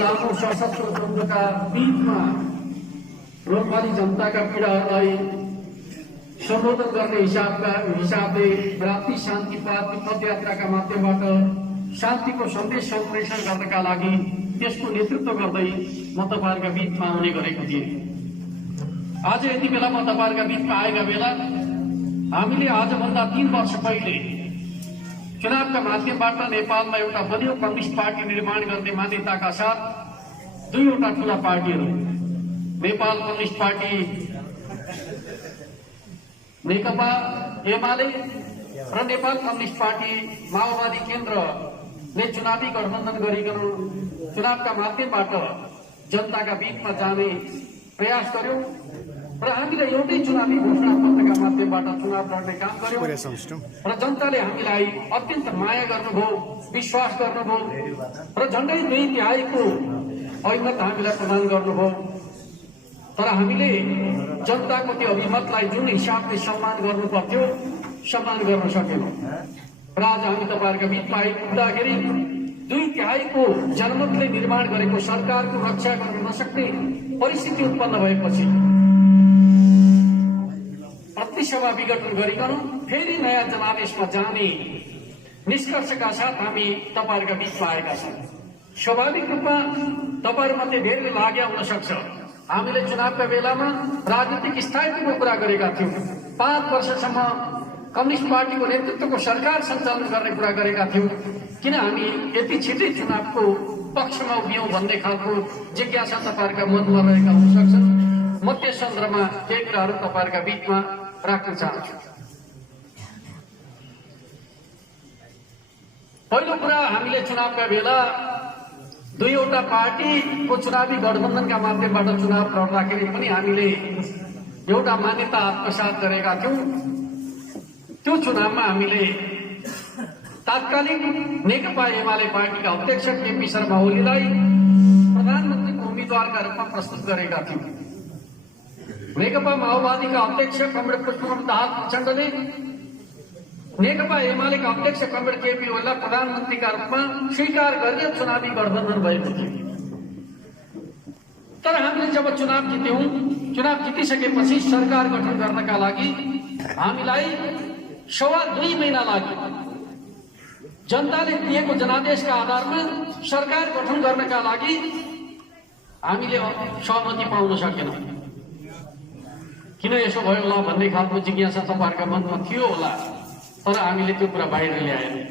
लामो सशस्त्र द्वन्द्वका बीचमा रोगमारी जनताका पीडाहरूलाई सम्बोधन गर्ने हिसाबले राप्ती शान्ति पदयात्राका माध्यमबाट शान्तिको सन्देश सम्प्रेषण गर्नका लागि त्यसको नेतृत्व गर्दै म तपाईहरुका बीचमा आउने गरेको थिएँ। आज यति बेला म तपाईहरुका बीचमा आएका बेला हामीले आजभन्दा 3 वर्ष पहिले चुनावका माध्यमबाट नेपालमा एउटा बलियो कम्युनिस्ट पार्टी निर्माण गर्ने मान्यताका साथ दुईवटा ठूला पार्टीहरू नेपाल कम्युनिस्ट पार्टी नेकपा एमाले र नेपाल कम्युनिस्ट पार्टी माओवादी केन्द्रले चुनावी गठबन्धन गरिकन चुनावका माध्यमबाट जनताका बीचमा जाने प्रयास गर्यो र हामीले एउटै चुनावी घोषणा पत्रका माध्यमबाट चुनाव लड्ने काम गर्यौं र जनताले हामीलाई अत्यन्त माया गर्नुभयो, विश्वास गर्नुभयो र झण्डै 2/3 को बहुमत हामीलाई प्रदान गर्नुभयो। तर हामीले जनताको त्यो अभिमतलाई जुन हिसाबले सम्मान गर्नु पर्थ्यो सम्मान गर्न सकेनौं र आज हामी तपाईहरुका बीचमा आइपुग्दाखेरि 2/3 को जनमतले निर्माण गरेको सरकारको रक्षा गर्न नसक्ने परिस्थिति उत्पन्न भएपछि प्रतिसभा विघटन गरिकन फेरि नयाँ जनादेशमा जाने निष्कर्षका साथ हामी तपाईहरुका बीचमा आएका छौं। स्वाभाविक रूपमा तपाईहरुमध्ये धेरै लाग्या हुन सक्छ। हामीले चुनावका बेलामा राजनीतिक स्थायित्वको कुरा गरेका थियौं। 5 वर्षसम्म कम्युनिस्ट पार्टीको नेतृत्वको सरकार सञ्चालन गर्ने कुरा गरेका थियौं। किन हामी यति छिटै चुनावको पक्षमा उभियौं भन्ने खालको जिज्ञासा तपाईहरुका मनमा रहेका हुन सक्छन्। म त्यस सन्दर्भमा केही कुराहरू तपाईहरुका बीचमा राख्न चाहन्छु। पहिलो कुरा, हामीले चुनावका बेला दुईवटा पार्टीको चुनावी गठबन्धनका माध्यमबाट चुनाव लड्दाखेरि पनि हामीले एउटा मान्यता आत्मसात गरेका थियौं। त्यो चुनावमा हामीले तात्कालिक नेकपा एमाले पार्टीका अध्यक्ष केपी शर्मा ओलीलाई प्रधानमन्त्रीको उम्मेद्वारका रूपमा प्रस्तुत गरेका थियौं। नेकपा माओवादीका अध्यक्ष कमरेड पुष्पकमल दाहाल प्रचण्डले नेकपा एमालेका अध्यक्ष कमरेड केपी ओलीलाई प्रधानमन्त्रीका रूपमा स्वीकार गरेर चुनावी गठबन्धन भएको थियो। तर हामीले जब चुनाव जित्यौं, चुनाव जितिसकेपछि सरकार गठन गर्नका लागि हामीलाई 2.5 महिना लाग्यो। जनताले दिएको जनादेशका आधारमा सरकार गठन गर्नका लागि हामीले सहमति पाउन सकेनौं। किन यसो भयो होला भन्ने खालको जिज्ञासा तपाईहरुका मनमा थियो होला, तर हामीले त्यो कुरा बाहिर ल्याएनौं।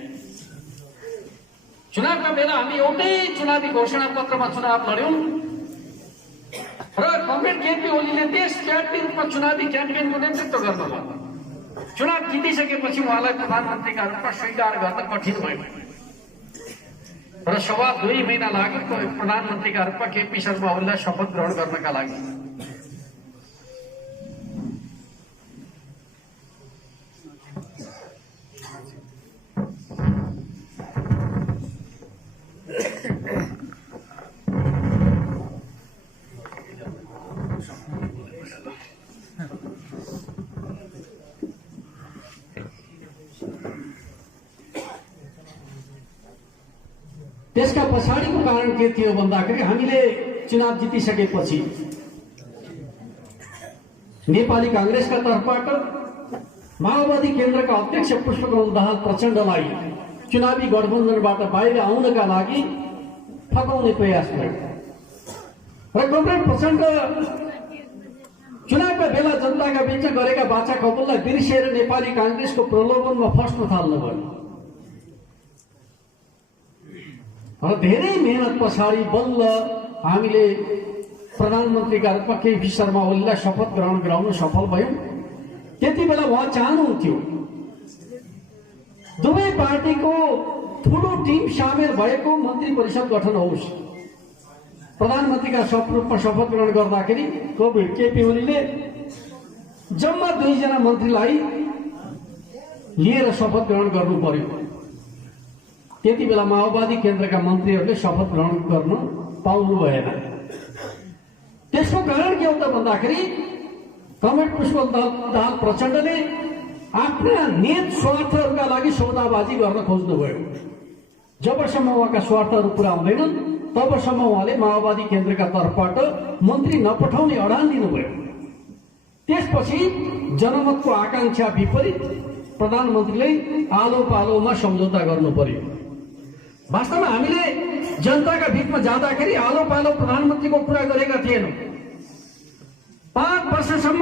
चुनावका बेला हामी एउटै चुनावी घोषणा पत्रमा चुनाव लड्यौं र कमरेड केपी ओलीले देशव्यापी रूपमा चुनावी क्याम्पेनको नेतृत्व गर्नुभयो। चुनाव जितिसकेपछि उहाँलाई प्रधानमन्त्रीका रूपमा स्वीकार गर्न कठिन भयो र 2.5 महिना लाग्यो प्रधानमन्त्रीका रूपमा केपी शर्मा ओलीलाई शपथ ग्रहण गर्नका लागि। त्यसका पछाडिको कारण के थियो भन्दाखेरि हामीले चुनाव जितिसकेपछि नेपाली कांग्रेसका तर्फबाट माओवादी केन्द्रका अध्यक्ष पुष्पकमल दाहाल प्रचण्डलाई चुनावी गठबन्धनबाट बाहिर आउनका लागि फकाउने प्रयास गर्यो र कमरेड प्रचण्ड चुनावका बेला जनताका बीचमा गरेका बाचा कबुललाई बिर्सेर नेपाली कांग्रेसको प्रलोभनमा फस्न थाल्नुभयो र धेरै मेहनत पछाडि बल्ल हामीले प्रधानमन्त्रीका रूपमा केपी शर्मा ओलीलाई शपथ ग्रहण गराउन सफल भयौं। त्यति बेला उहाँ चाहनुहुन्थ्यो दुवै पार्टीको ठूलो टिम सामेल भएको मन्त्री परिषद गठन होस्। प्रधानमन्त्रीका रूपमा शपथ ग्रहण गर्दाखेरि केपी ओलीले जम्मा 2 जना मन्त्रीलाई लिएर शपथ ग्रहण गर्नु पर्यो। त्यति बेला माओवादी केन्द्रका मन्त्रीहरूले शपथ ग्रहण गर्न पाउनु भएन। त्यसको कारण के हो त भन्दाखेरि कमरेड पुष्पकमल दाहाल प्रचण्डले आफ्ना नियत स्वार्थहरूका लागि सौदाबाजी गर्न खोज्नुभयो। जबसम्म उहाँका स्वार्थहरू पूरा हुँदैनन् तबसम्म उहाँले माओवादी केन्द्रका तर्फबाट मन्त्री नपठाउने अडान दिनुभयो। त्यसपछि जनमतको आकांक्षा विपरीत प्रधानमन्त्रीले आलो पालोमा सम्झौता गर्नु पर्यो। वास्तवमा हामीले जनताका बीचमा जाँदाखेरि आलो पालो प्रधानमन्त्रीको कुरा गरेका थिएनौँ। 5 वर्षसम्म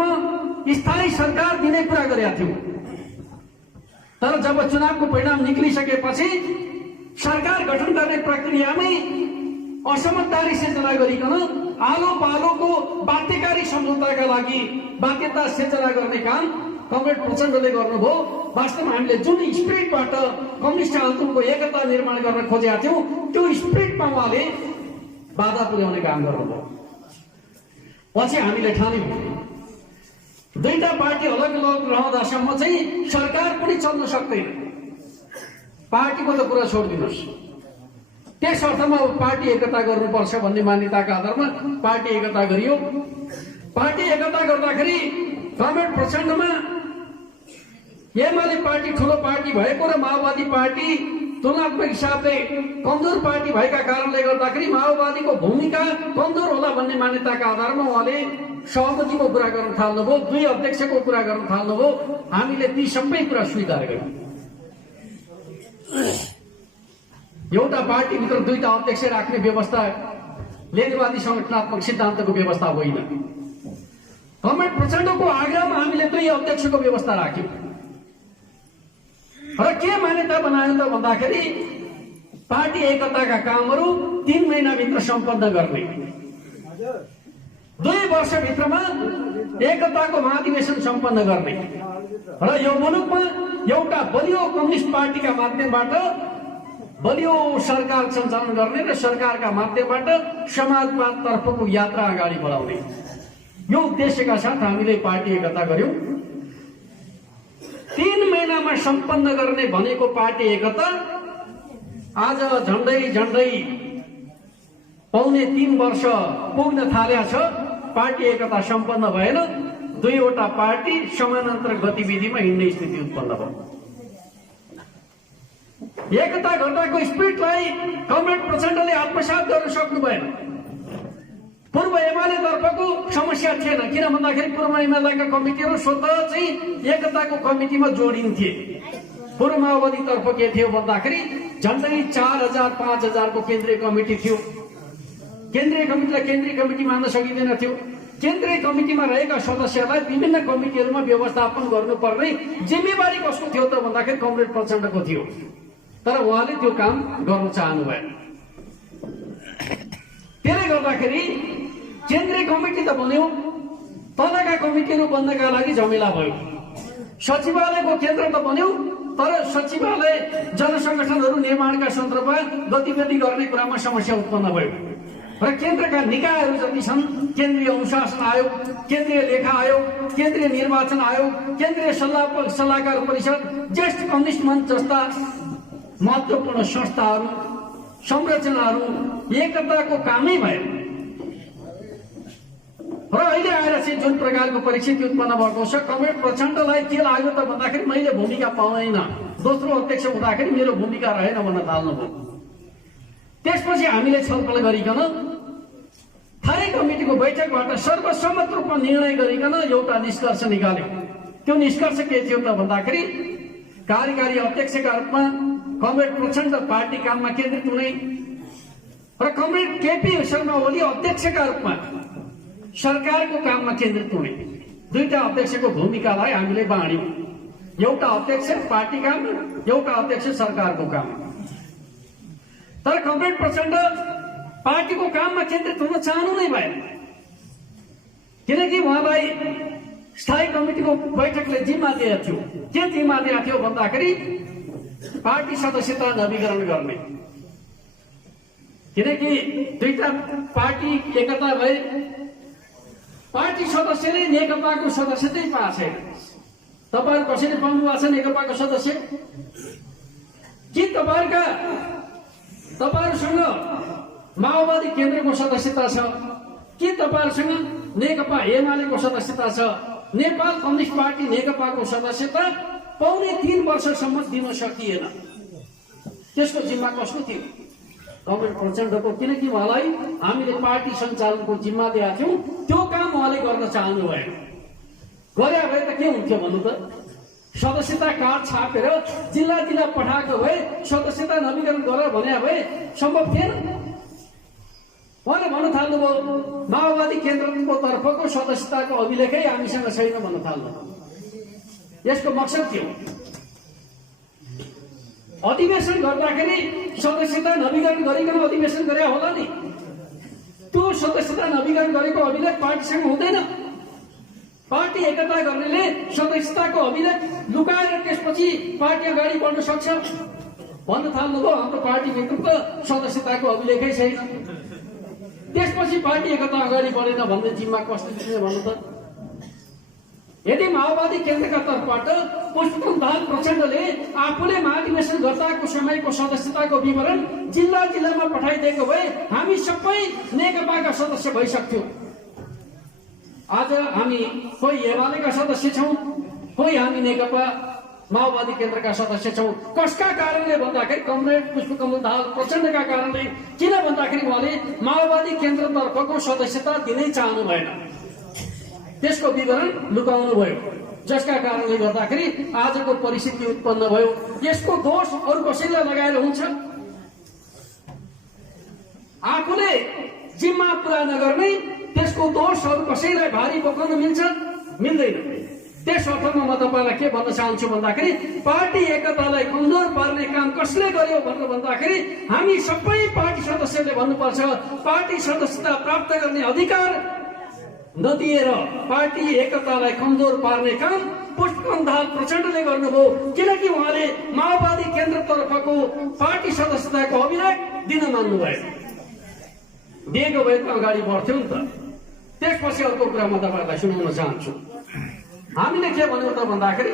स्थायी सरकार दिने कुरा गरेका थियौँ। तर जब चुनावको परिणाम निक्लिसकेपछि सरकार गठन गर्ने प्रक्रियामै असमझदारी सिर्जना गरिकन आलो पालोको बाध्यकारी सम्झौताका लागि बाध्यता सिर्जना गर्ने काम कमरेड प्रचण्डले गर्नुभयो। वास्तवमा हामीले जुन स्पिरिटबाट कम्युनिस्ट आन्दोलनको एकता निर्माण गर्न खोजेका थियौँ त्यो स्पिरिटमा उहाँले बाधा पुर्याउने काम गर्नुभयो। पछि हामीले ठान्यौँ दुईटा पार्टी अलग अलग रहँदासम्म चाहिँ सरकार पनि चल्न सक्दैन। पार्टीको त कुरा छोडिदिनुहोस्, त्यस अर्थमा पार्टी एकता गर्नुपर्छ भन्ने मान्यताका आधारमा पार्टी एकता गरियो। पार्टी एकता गर्दाखेरि कमरेड प्रचण्डमा एमाले पार्टी ठुलो पार्टी भएको र माओवादी पार्टी तुलनात्मक हिसाबले कमजोर पार्टी भएका कारणले गर्दाखेरि माओवादीको भूमिका कमजोर होला भन्ने मान्यताका आधारमा उहाँले सहमतिको कुरा गर्न थाल्नुभयो, 2 अध्यक्षको कुरा गर्न थाल्नुभयो। हामीले ती सबै कुरा स्वीकार गर्यौँ। एउटा पार्टीभित्र 2टा अध्यक्ष राख्ने व्यवस्था लेनवादी संगठनात्मक सिद्धान्तको व्यवस्था होइन। कमरेड प्रचण्डको आग्रहमा हामीले 2 अध्यक्षको व्यवस्था राख्यौँ र के मान्यता बनायो त भन्दाखेरि पार्टी एकताका कामहरू 3 महिनाभित्र सम्पन्न गर्ने, 2 वर्षभित्रमा एकताको महाधिवेशन सम्पन्न गर्ने र यो मुलुकमा एउटा बलियो कम्युनिस्ट पार्टीका माध्यमबाट बलियो सरकार सञ्चालन गर्ने र सरकारका माध्यमबाट समाजवाद तर्फको यात्रा अगाडि बढाउने यो उद्देश्यका साथ हामीले पार्टी एकता गर्यौं। 3 महिनामा सम्पन्न गर्ने भनेको पार्टी एकता आज झण्डै 3.25 वर्ष पुग्न थालेको छ। पार्टी एकता सम्पन्न भएन, 2वटा पार्टी समानान्तर गतिविधिमा हिँड्ने स्थिति उत्पन्न भयो। एकता गर्दाको स्पिरिटलाई कमरेड प्रचण्डले आत्मसात गर्न सक्नु भएन। पूर्व एमाले तर्फको समस्या थिएन, किन भन्दाखेरि पूर्व एमालेका कमिटीहरू स्वतः चाहिँ एकताको कमिटीमा जोडिन्थे। पूर्व माओवादी तर्फ के थियो भन्दाखेरि झन्डै 4000-5000 को केन्द्रीय कमिटी थियो। केन्द्रीय कमिटीलाई केन्द्रीय कमिटी मान्न सकिँदैन थियो। केन्द्रीय कमिटीमा रहेका सदस्यलाई विभिन्न कमिटीहरूमा व्यवस्थापन गर्नुपर्ने जिम्मेवारी कसको थियो त भन्दाखेरि कमरेड प्रचण्डको थियो। तर उहाँले त्यो काम गर्न चाहनु भएन। त्यसले गर्दाखेरि केन्द्रीय कमिटी त बन्यो, तलका कमिटीहरू बन्नका लागि झमेला भयो। सचिवालयको केन्द्र त बन्यो, तर सचिवालय जनसंगठनहरू निर्माणका सन्दर्भमा गतिविधि गर्ने कुरामा समस्या उत्पन्न भयो र केन्द्रका निकायहरू जति छन्, केन्द्रीय अनुशासन आयोग, केन्द्रीय लेखा आयोग, केन्द्रीय निर्वाचन आयोग, केन्द्रीय सल्लाहकार परिषद, ज्येष्ठ कम्युनिस्ट मञ्च जस्ता महत्त्वपूर्ण संस्थाहरू संरचनाहरू एकताको कामै भएन र अहिले आएर चाहिँ जुन प्रकारको परिस्थिति उत्पन्न भएको छ, कमरेड प्रचण्डलाई के लाग्यो त भन्दाखेरि मैले भूमिका पाउँदैन, दोस्रो अध्यक्ष हुँदाखेरि मेरो भूमिका रहेन भन्न थाल्नुभयो। त्यसपछि हामीले छलफल गरिकन थारै कमिटीको बैठकबाट सर्वसम्मत रूपमा निर्णय गरिकन एउटा निष्कर्ष निकाल्यौं। त्यो निष्कर्ष के थियो त भन्दाखेरि कार्यकारी अध्यक्षका रूपमा कमरेड प्रचण्ड पार्टी काममा केन्द्रित हुने र कमरेड केपी शर्मा ओली अध्यक्षका रूपमा सरकारको काममा केन्द्रित हुने, 2टा अध्यक्षको भूमिकालाई हामीले बाँड्यौं। एउटा अध्यक्ष पार्टी काम, एउटा अध्यक्ष सरकारको काम। तर कमरेड प्रचण्ड पार्टीको काममा केन्द्रित हुन चाहनु नै भएन, किनकि उहाँलाई स्थायी कमिटीको बैठकले जिम्मा दिएको थियो। के जिम्मा दिएको थियो भन्दाखेरि पार्टी सदस्यता नवीकरण गर्ने, किनकि 2टा पार्टी एकता भए पार्टी सदस्यले नेकपाको सदस्यता पाएको छैन। तपाईहरु कसैले पाउनु भएको छ नेकपाको सदस्य? के तपाईहरुसँग माओवादी केन्द्रको सदस्यता छ? के तपाईहरुसँग नेकपा एमालेको सदस्यता छ? नेपाल कम्युनिस्ट पार्टी नेकपाको सदस्यता 3.25 वर्षसम्म दिन सकिएन। त्यसको जिम्मा कसको थियो? कमरेड प्रचण्डको, किनकि उहाँलाई हामीले पार्टी सञ्चालनको जिम्मा दिएका थियौँ, त्यो काम उहाँले गर्न चाहनु भएन। गरे भए त के हुन्थ्यो भन्नु त? सदस्यता कार्ड छापेर जिल्ला जिल्ला पठाएको भए, सदस्यता नवीकरण गर भने भए सम्भव थिएन। उहाँले भन्न थाल्नुभयो माओवादी केन्द्रको तर्फको सदस्यताको अभिलेखै हामीसँग छैन भन्न थाल्नु। यसको मकसद के हो? अधिवेशन गर्दाखेरि सदस्यता नवीकरण गरिकन अधिवेशन गरे होला नि। त्यो सदस्यता नवीकरण गरेको अभिलेख पार्टीसँग हुँदैन। पार्टी एकता गर्नेले सदस्यताको अभिलेख लुकाएर त्यसपछि पार्टी अगाडि बढ्न सक्छ भन्न थाल्नुभयो। हाम्रो पार्टीभित्रको सदस्यताको अभिलेखै छैन, त्यसपछि पार्टी एकता अगाडि बढेन भन्ने जिम्मा कसले लिने भन्नु त? यदि माओवादी केन्द्रका तर्फबाट पुष्पकमल प्रचण्डले आफूले महाधिवेशन गर्दाको समयको सदस्यताको विवरण जिल्ला जिल्लामा पठाइदिएको भए हामी सबै नेकपाका सदस्य भइसक्थ्यौँ। आज हामी कोही एमालेका सदस्य छौँ, कोही हामी नेकपा माओवादी केन्द्रका सदस्य छौँ। कसका कारणले भन्दाखेरि कमरेड पुष्पकमल दाहाल प्रचण्डका कारणले। किन भन्दाखेरि उहाँले माओवादी केन्द्रतर्फको सदस्यता दिनै चाहनु भएन, त्यसको विवरण लुकाउनु भयो, जसका कारणले गर्दाखेरि आजको परिस्थिति उत्पन्न भयो। यसको दोष अरू कसैलाई लगाएर हुन्छ? आफूले जिम्मा पुरा नगर्ने त्यसको दोष अरू कसैलाई भारी बोक्न मिल्छ? मिल्दैन। त्यस अर्थमा म तपाईँलाई के भन्न चाहन्छु भन्दाखेरि पार्टी एकतालाई कमजोर पार्ने काम कसले गर्यो भनेर भन्दाखेरि हामी सबै पार्टी सदस्यले भन्नुपर्छ, पार्टी सदस्यता प्राप्त गर्ने अधिकार नदिएर पार्टी एकतालाई कमजोर पार्ने काम पुष्पकमल दाहाल प्रचण्डले गर्नुभयो। किनकि उहाँले माओवादी केन्द्रतर्फको पार्टी सदस्यताको अभिलेख दिन मान्नु भएन। दिएको भए त अगाडि बढ्थ्यो नि त। त्यसपछि अर्को कुरा म तपाईँलाई सुनाउन चाहन्छु। हामीले के भन्यौँ त भन्दाखेरि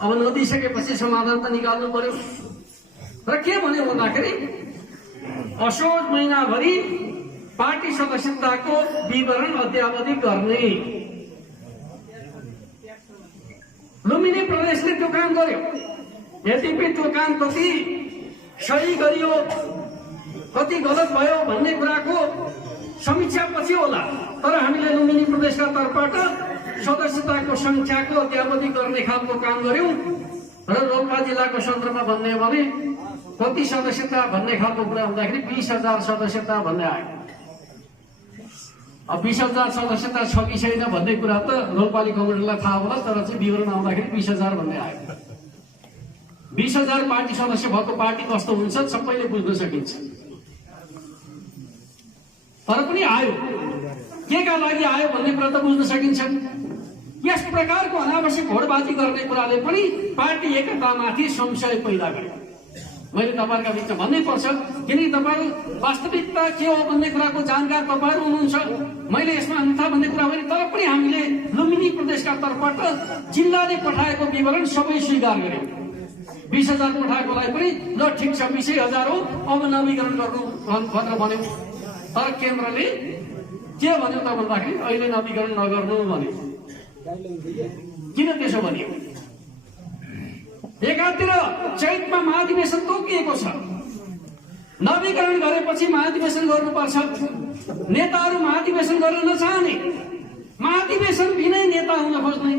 अब नदिइसकेपछि समाधान त निकाल्नु पर्यो र के भन्यौँ भन्दाखेरि असोज महिनाभरि पार्टी सदस्यताको विवरण अद्यावधि गर्ने। लुम्बिनी प्रदेशले त्यो काम गर्यो। यद्यपि त्यो काम कति सही गरियो कति गलत भयो भन्ने कुराको समीक्षा पछि होला, तर हामीले लुम्बिनी प्रदेशका तर्फबाट सदस्यताको संख्याको अद्यावधि गर्ने खालको काम गर्यौं र रोल्पा जिल्लाको सन्दर्भमा भन्ने हो भने कति सदस्यता भन्ने खालको कुरा हुँदाखेरि 20,000 सदस्यता भन्ने आयो। अब 20,000 सदस्यता छ कि छैन भन्ने कुरा त रोल्पाली कमिटीलाई थाहा होला, तर चाहिँ विवरण आउँदाखेरि 20,000 भन्ने आयो। 20,000 पार्टी सदस्य भएको पार्टी कस्तो हुन्छ सबैले बुझ्न सकिन्छ, तर पनि आयो। के का लागि आयो भन्ने कुरा त बुझ्न सकिन्छ। यस प्रकारको अनावश्यक होडबाजी गर्ने कुराले पनि पार्टी एकतामाथि संशय पैदा गर्यो। मैले तपाईहरुका बिचमा भन्नै पर्छ, किनकि तपाईहरु वास्तविकता के हो भन्ने कुराको जानकार तपाईहरु हुनुहुन्छ। मैले यसमा अन्यथा भन्ने कुरा होइन, तर पनि हामीले लुम्बिनी प्रदेशका तर्फबाट जिल्लाले पठाएको विवरण सबै स्वीकार गर्यौं। 20,000 पठाएकोलाई पनि ल ठिक छ 20,000 हो, अब नवीकरण गर्नु भनेर भन्यौं। तर केन्द्रले के भन्यो त भन्दाखेरि अहिले नवीकरण नगर्नु भन्यो। किन त्यसो भन्यो? एकातिर चैतमा महाधिवेशन तोकिएको छ, नवीकरण गरेपछि महाधिवेशन गर्नुपर्छ। नेताहरू महाधिवेशन गर्न नचाहने, महाधिवेशन बिनै नेता हुन खोज्ने।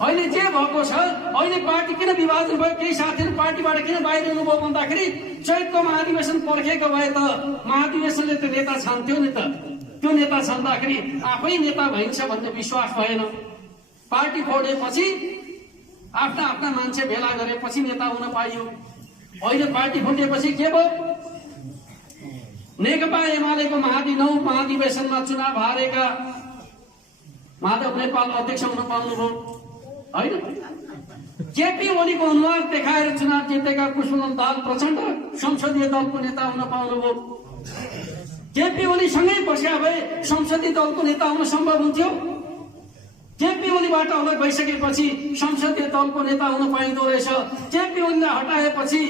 अहिले जे भएको छ, अहिले पार्टी किन विभाजन भयो, केही साथीहरू पार्टीबाट किन बाहिर हुनुभयो भन्दाखेरि चैतको महाधिवेशन पर्खेको भए त महाधिवेशनले त नेता छान्थ्यो नि त। त्यो नेता छान्दाखेरि आफै नेता भइन्छ भन्ने विश्वास भएन। पार्टी फोडेपछि आफ्ना आफ्ना मान्छे भेला गरेपछि नेता हुन पाइयो। अहिले पार्टी फुटेपछि के भयो? नेकपा एमालेको महाधिवेशनमा चुनाव हारेका माधव नेपाल अध्यक्ष हुन पाउनुभयो होइन? केपी ओलीको अनुहार देखाएर चुनाव जितेका पुष्पकमल दाहाल प्रचण्ड संसदीय दलको नेता हुन पाउनुभयो। केपी ओलीसँगै बस्या भए संसदीय दलको नेता हुन सम्भव हुन्थ्यो। केपी ओलीबाट अलग भइसकेपछि संसदीय दलको नेता हुन पाइँदो रहेछ। केपी ओलीलाई हटाएपछि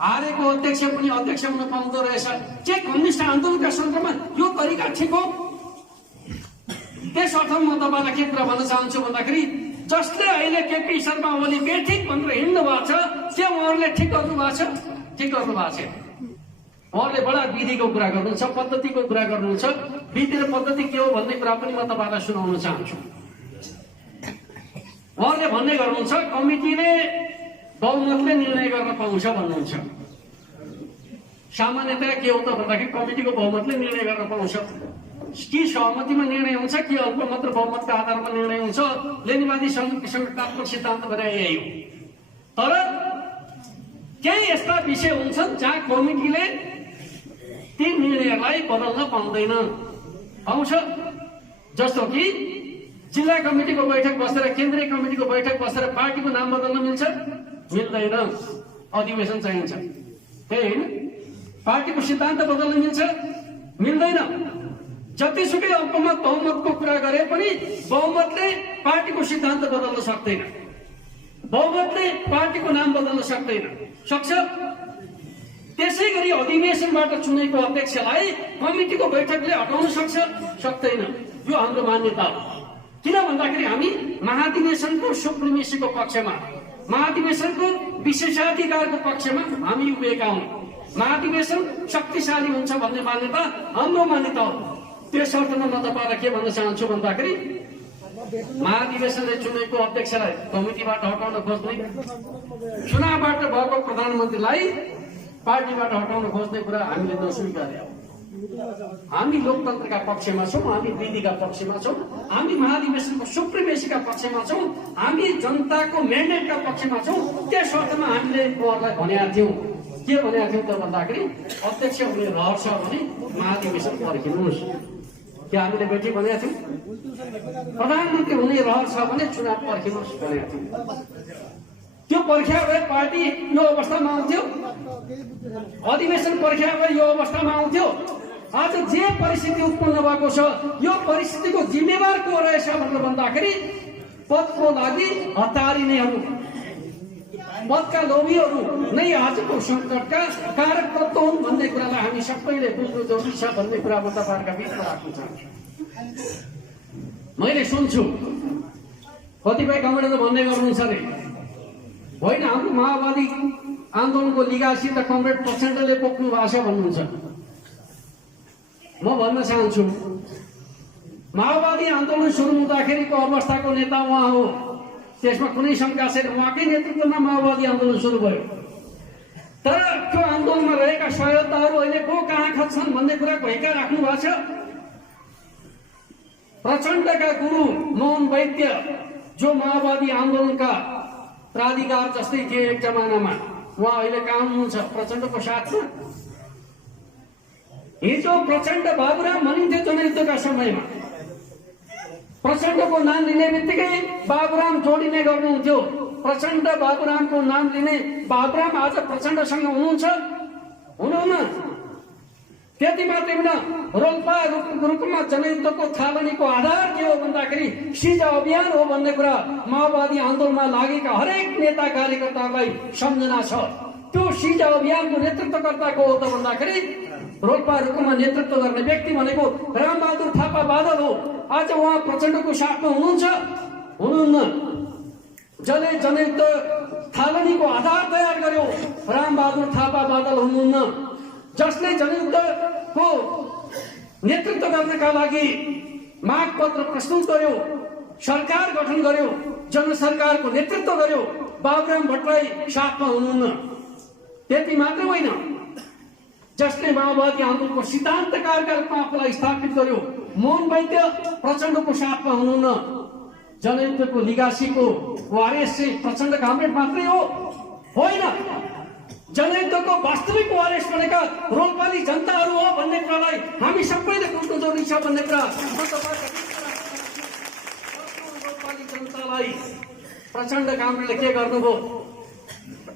हारेको अध्यक्ष पनि अध्यक्ष हुन पाउँदो रहेछ। के कम्युनिस्ट आन्दोलनका सन्दर्भमा यो तरिका ठिक हो? त्यस अर्थमा म तपाईँलाई के कुरा भन्न चाहन्छु भन्दाखेरि जसले अहिले केपी शर्मा ओली बेठिक भनेर हिँड्नु भएको छ, के उहाँहरूले ठिक गर्नु भएको छ? ठिक गर्नु भएको छ। उहाँले बडा विधिको कुरा गर्नुहुन्छ, पद्धतिको कुरा गर्नुहुन्छ। विधि र पद्धति के हो भन्ने कुरा पनि म तपाईँलाई सुनाउन चाहन्छु। उहाँले भन्ने गर्नुहुन्छ कमिटीले बहुमतले निर्णय गर्न पाउँछ भन्नुहुन्छ। सामान्यतया के हो त भन्दाखेरि कमिटीको बहुमतले निर्णय गर्न पाउँछ कि सहमतिमा निर्णय हुन्छ कि अल्पमत र बहुमतका आधारमा निर्णय हुन्छ। लेनिवादी संगठनात्मक सिद्धान्त भने यही हो। तर केही यस्ता विषय हुन्छन् जहाँ कमिटीले ती निर्णयलाई बदल्न पाउँदैन, पाउँछ। जस्तो कि जिल्ला कमिटीको बैठक बसेर, केन्द्रीय कमिटीको बैठक बसेर पार्टीको नाम बदल्न मिल्छ? मिल्दैन, अधिवेशन चाहिन्छ। त्यही होइन, पार्टीको सिद्धान्त बदल्न मिल्छ? मिल्दैन। जतिसुकै अल्पमत बहुमतको कुरा गरे पनि बहुमतले पार्टीको सिद्धान्त बदल्न सक्दैन, बहुमतले पार्टीको नाम बदल्न सक्दैन। सक्छ? त्यसै गरी अधिवेशनबाट चुनेको अध्यक्षलाई कमिटीको बैठकले हटाउन सक्छ? सक्दैन। यो हाम्रो मान्यता हो। किन भन्दाखेरि हामी महाधिवेशनको सुप्रिमेसीको पक्षमा, महाधिवेशनको विशेषाधिकारको पक्षमा हामी उभिएका हौँ। महाधिवेशन शक्तिशाली हुन्छ भन्ने मान्यता हाम्रो मान्यता हो। त्यस अर्थमा म तपाईँलाई के भन्न चाहन्छु भन्दाखेरि महाधिवेशनले चुनेको अध्यक्षलाई कमिटीबाट हटाउन खोज्ने, चुनावबाट भएको प्रधानमन्त्रीलाई पार्टीबाट हटाउन खोज्ने कुरा हामीले नस्वीकार्य हो। हामी लोकतन्त्रका पक्षमा छौँ, हामी विधिका पक्षमा छौँ, हामी महाधिवेशनको सुप्रिमेसीका पक्षमा छौँ, हामी जनताको म्यान्डेटका पक्षमा छौँ। त्यस अर्थमा हामीले उहाँहरूलाई भनेका थियौँ, के भनेका थियौँ त भन्दाखेरि अध्यक्ष हुने रहर छ भने महाधिवेशन पर्खिनुहोस्। के हामीले बेटी भनेका थियौँ? प्रधानमन्त्री हुने रहर छ भने चुनाव पर्खिनुहोस् भनेका थियौँ। त्यो पर्ख्या भए पार्टी यो अवस्थामा आउँथ्यो? अधिवेशन पर्ख्या भए यो अवस्थामा आउँथ्यो? आज जे परिस्थिति उत्पन्न भएको छ, यो परिस्थितिको जिम्मेवार को रहेछ भनेर भन्दाखेरि पदको लागि हतारिनेहरू, पदका लोभीहरू नै आजको सङ्कटका कारक तत्त्व हुन् भन्ने कुरालाई हामी सबैले बुझ्नु जरुरी छ भन्ने कुरा म तपाईँहरूका बिचमा राख्न चाहन्छु। मैले सुन्छु कतिपय कमेडीले भन्ने गर्नुहुन्छ अरे होइन, हाम्रो माओवादी आन्दोलनको लिगासी त कमरेड प्रचण्डले बोक्नु भएको छ भन्नुहुन्छ। म भन्न चाहन्छु माओवादी आन्दोलन सुरु हुँदाखेरिको अवस्थाको नेता उहाँ हो। त्यसमा कुनै शङ्का छैन, उहाँकै नेतृत्वमा माओवादी आन्दोलन सुरु भयो। तर त्यो आन्दोलनमा रहेका सहयोगताहरू अहिले को कहाँ खस्छन् भन्ने कुरा भएका राख्नु भएको छ। प्रचण्डका गुरु मोहन वैद्य जो माओवादी आन्दोलनका प्राधिकार जस्तै थिए एक जमानामा, उहाँ अहिले कहाँ हुनुहुन्छ? प्रचण्डको साथमा। हिजो प्रचण्ड बाबुराम भनिन्थ्यो जनयुद्धका समयमा। प्रचण्डको नाम लिने बित्तिकै बाबुराम जोडिने गर्नुहुन्थ्यो। प्रचण्ड बाबुरामको नाम लिने बाबुराम आज प्रचण्डसँग हुनुहुन्छ? हुनुहुन्न। त्यति मात्रै होइन, रोल्पा रूपमा जनयुद्धको थालनीको आधार के हो भन्दाखेरि सिज अभियान हो भन्ने कुरा माओवादी आन्दोलनमा लागेका हरेक नेता कार्यकर्तालाई सम्झना छ। त्यो सिज अभियानको नेतृत्वकर्ता को हो त भन्दाखेरि रोल्पा रूपमा नेतृत्व गर्ने व्यक्ति भनेको रामबहादुर थापा बादल हो। आज उहाँ प्रचण्डको साथमा हुनुहुन्छ? हुनुहुन्न। जसले जनयुद्ध थालनीको आधार तयार गर्यो रामबहादुर थापा बादल हुनुहुन्न। जसले जनयुद्धको नेतृत्व गर्नका लागि माग पत्र प्रस्तुत गर्यो, सरकार गठन गर्यो, जनसरकारको नेतृत्व गर्यो, बाबुराम भट्टराई साथमा हुनुहुन्न। त्यति मात्र होइन, जसले माओवादी आन्दोलनको सिद्धान्तकारका रूपमा आफूलाई स्थापित गर्यो मोहन वैद्य प्रचण्डको साथमा हुनुहुन्न। जनयुद्धको लिगासीको वारिस चाहिँ प्रचण्ड कामरेड मात्रै हो? होइन, जनयुद्धको वास्तविक वारिस भनेका रोल्पाली जनताहरू हो भन्ने कुरालाई हामी सबैले बुझ्नु जरुरी छ भन्ने कुरा रोल्पाली जनतालाई प्रचण्ड कामरेडले के गर्नुभयो?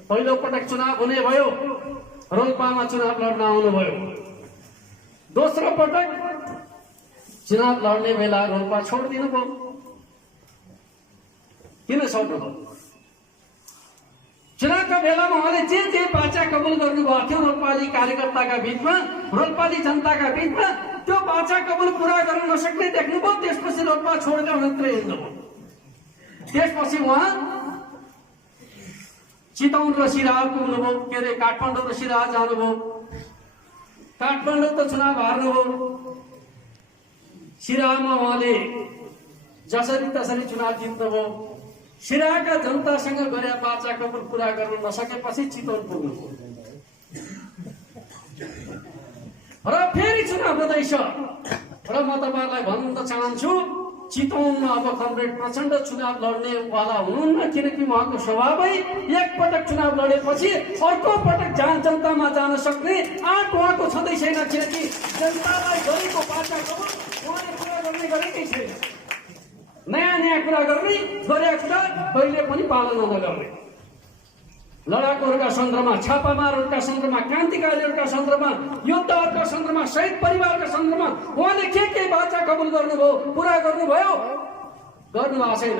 पहिलो पटक चुनाव हुने भयो, रोल्पामा चुनाव लड्न आउनुभयो। दोस्रो पटक चुनाव लड्ने बेला रोल्पा छोडिदिनु भयो। किन छोड्नुभयो? चुनावका बेलामा उहाँले जे बाचा कबुल गर्नुभएको थियो रोल्पाली कार्यकर्ताका बीचमा, रोल्पाली जनताका बीचमा, त्यो बाचा कबुल पुरा गर्न नसक्ने देख्नुभयो। त्यसपछि रोल्पा छोडेर अन्यत्र हिँड्नुभयो। त्यसपछि उहाँ चितवन र सिराहा पुग्नुभयो, के अरे काठमाडौँ र सिराहा जानुभयो। काठमाडौँ त चुनाव हार्नु हो, सिराहामा उहाँले जसरी तसरी चुनाव जित्नुभयो। सिराहाका जनतासँग गरे वाचाको पुरा गर्न नसकेपछि चितवन पुग्नु र फेरि चुनाव हुँदैछ र म तपाईँहरूलाई भन्न चाहन्छु, चितवनमा अब कमरेड प्रचण्ड चुनाव लड्ने वाला हुनुहुन्न, किनकि उहाँको स्वभावै एकपटक चुनाव लडेपछि अर्को पटक जनतामा जान सक्ने आँट उहाँको छँदै छैन, किनकि जनतालाई गरेको वाचाको उहाँले पुरा गर्ने गरेकै छैन। नयाँ कुरा गर्ने, गरेका कुरा कहिले पनि पालना नगर्ने, लडाकुहरूका सन्दर्भमा, छापामारहरूका सन्दर्भमा, क्रान्तिकारीहरूका सन्दर्भमा, योद्धाहरूका सन्दर्भमा, शहीद परिवारका सन्दर्भमा उहाँले के वाचा कबुल गर्नुभयो, पुरा गर्नुभयो, गर्नुभएको छैन।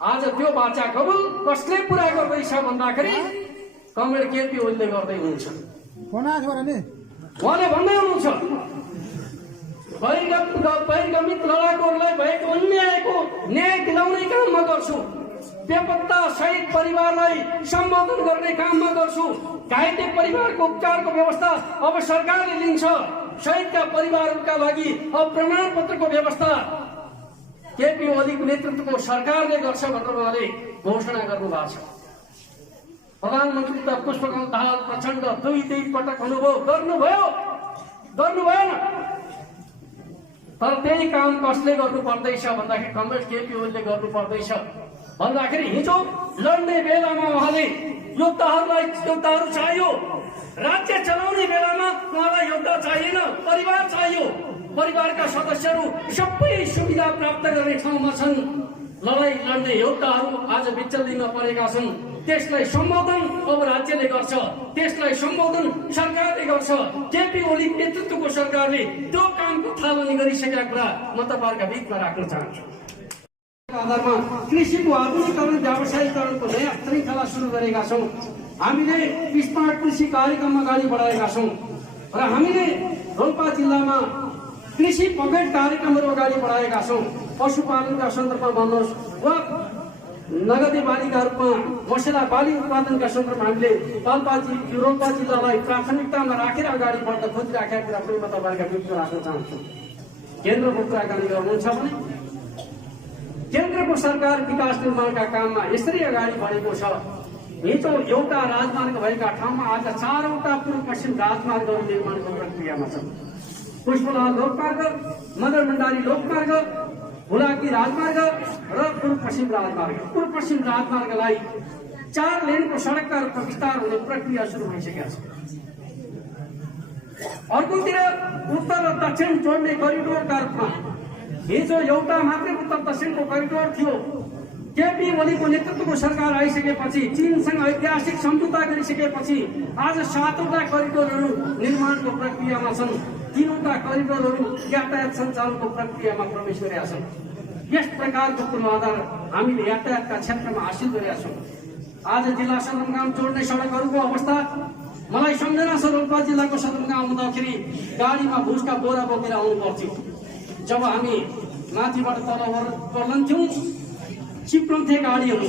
आज त्यो वाचा कबुल कसले पुरा गर्दैछ भन्दाखेरि कमरेड केपी ओलीले गर्दै हुनुहुन्छ। उहाँले भन्दै हुनुहुन्छ, बहिर्गमित लडाकुहरूलाई भएको अन्यायको न्याय दिलाउने काम म गर्छु, बेपत्ता शहीद परिवारलाई सम्बोधन गर्ने काम म गर्छु, घाइते परिवारको उपचारको व्यवस्था अब सरकारले लिन्छ, शहीदका परिवारहरूका लागि अब प्रमाणपत्रको व्यवस्था केपी ओलीको नेतृत्वको सरकारले गर्छ भनेर उहाँले घोषणा गर्नुभएको छ। प्रधानमन्त्री त पुष्पकमल दाहाल प्रचण्ड दुई पटक अनुभव गर्नुभयो, गर्नु भएन। तर त्यही काम कसले गर्नु पर्दैछ भन्दाखेरि कमरेड केपी ओलीले गर्नु पर्दैछ भन्दाखेरि हिजो लड्ने बेलामा उहाँले योद्धाहरू चाहियो, राज्य चलाउने बेलामा उहाँलाई योद्धा चाहिएन, परिवार चाहियो, परिवारका सदस्यहरू सबै सुविधा प्राप्त गर्ने ठाउँमा छन्। लडाई लड्ने योद्धाहरू आज विचल्लीमा परेका छन्, त्यसलाई सम्बोधन अब राज्यले गर्छ, त्यसलाई सम्बोधन सरकारले गर्छ। केपी ओली नेतृत्वको सरकारले त्यो कामको थालनी गरिसकेका कुरा म तपाईँहरूका बिचमा राख्न चाहन्छु। आधारमा कृषिको आधुनिकीकरण, व्यावसायीकरणको नयाँ श्रृङ्खला सुरु गरेका छौँ। हामीले स्मार्ट कृषि कार्यक्रम अगाडि बढाएका छौँ र हामीले रोल्पा जिल्लामा कृषि पकेट कार्यक्रमहरू अगाडि बढाएका छौँ। पशुपालनका सन्दर्भमा भन्नुहोस् वा नगदे बालीका रूपमा मसला बाली उत्पादनका सन्दर्भमा हामीले रोल्पा जिल्लालाई प्राथमिकतामा राखेर अगाडि बढ्न खोजिराखेका कुरा पनि म तपाईँहरूका बिचमा राख्न चाहन्छु। केन्द्रको कुराकानी गर्नुहुन्छ भने केन्द्रको सरकार विकास निर्माणका काममा यसरी अगाडि बढेको छ। हिजो एउटा राजमार्ग भएका ठाउँमा आज 4वटा पूर्व पश्चिम राजमार्गहरू निर्माणको प्रक्रियामा छन्। पुष्पलाल लोकमार्ग, मदन भण्डारी लोकमार्ग, हुलाकी राजमार्ग र पूर्व पश्चिम राजमार्ग। पूर्व पश्चिम राजमार्गलाई 4 लेनको सडकका रूपमा विस्तार हुने प्रक्रिया सुरु भइसकेको छ। अर्कोतिर उत्तर र दक्षिण जोड्ने करिडोरका रूपमा हिजो एउटा मात्रै उत्तर दक्षिणको करिडोर थियो। केपी ओलीको नेतृत्वको सरकार आइसकेपछि, चीनसँग ऐतिहासिक सम्झौता गरिसकेपछि आज 7वटा करिडोरहरू निर्माणको प्रक्रियामा छन्। 3वटा करिडोरहरू यातायात सञ्चालनको प्रक्रियामा प्रवेश गरेका छन्। यस प्रकारको पूर्वाधार हामीले यातायातका क्षेत्रमा हासिल गरेका छौँ। आज जिल्ला सदरमुकाम जोड्ने सडकहरूको अवस्था मलाई सम्झना छ। रोल्पा जिल्लाको सदरमुकाम आउँदाखेरि गाडीमा भुसका बोरा बोकेर आउनु पर्थ्यो। जब हामी माथिबाट तल पर्लन्थ्यौँ, चिप्लन्थे गाडीहरू,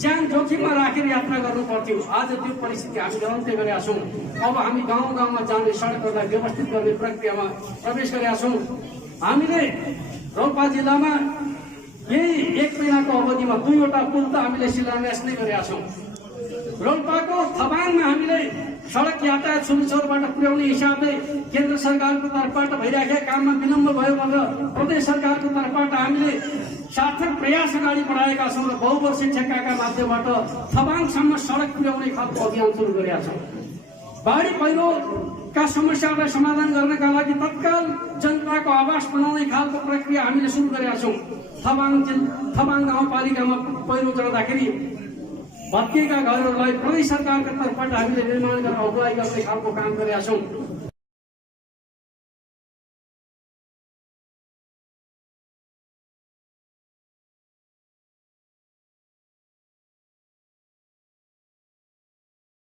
ज्यान जोखिममा राखेर यात्रा गर्नु पर्थ्यो। आज त्यो परिस्थिति हामीले अन्त्य गरेका छौँ। अब हामी गाउँ गाउँमा जाने सडकहरूलाई व्यवस्थित गर्ने प्रक्रियामा प्रवेश गरेका छौँ। हामीले रोल्पा जिल्लामा यही 1 महिनाको अवधिमा 2वटा पुल त हामीले शिलान्यास नै गरेका छौँ। रोल्पाको थबाङमा हामीले सडक यातायात सुविचारबाट पुर्याउने हिसाबले केन्द्र सरकारको तर्फबाट भइरहेका काममा विलम्ब भयो भनेर प्रदेश सरकारको तर्फबाट हामीले सार्थक प्रयास अगाडि बढाएका छौँ र बहुवर्षीय ठेक्काका माध्यमबाट थबाङसम्म सडक पुर्याउने खालको अभियान सुरु गरेका छौँ। बाढी पहिरोका समस्यालाई समाधान गर्नका लागि तत्काल जनताको आवास बनाउने खालको प्रक्रिया हामीले सुरु गरेका छौँ। थबाङ गाउँपालिकामा पहिरो गर्दाखेरि भत्किएका घरहरूलाई प्रदेश सरकारका तर्फबाट हामीले निर्माण गरेर अगुवाई गर्ने खालको काम गरेका छौँ।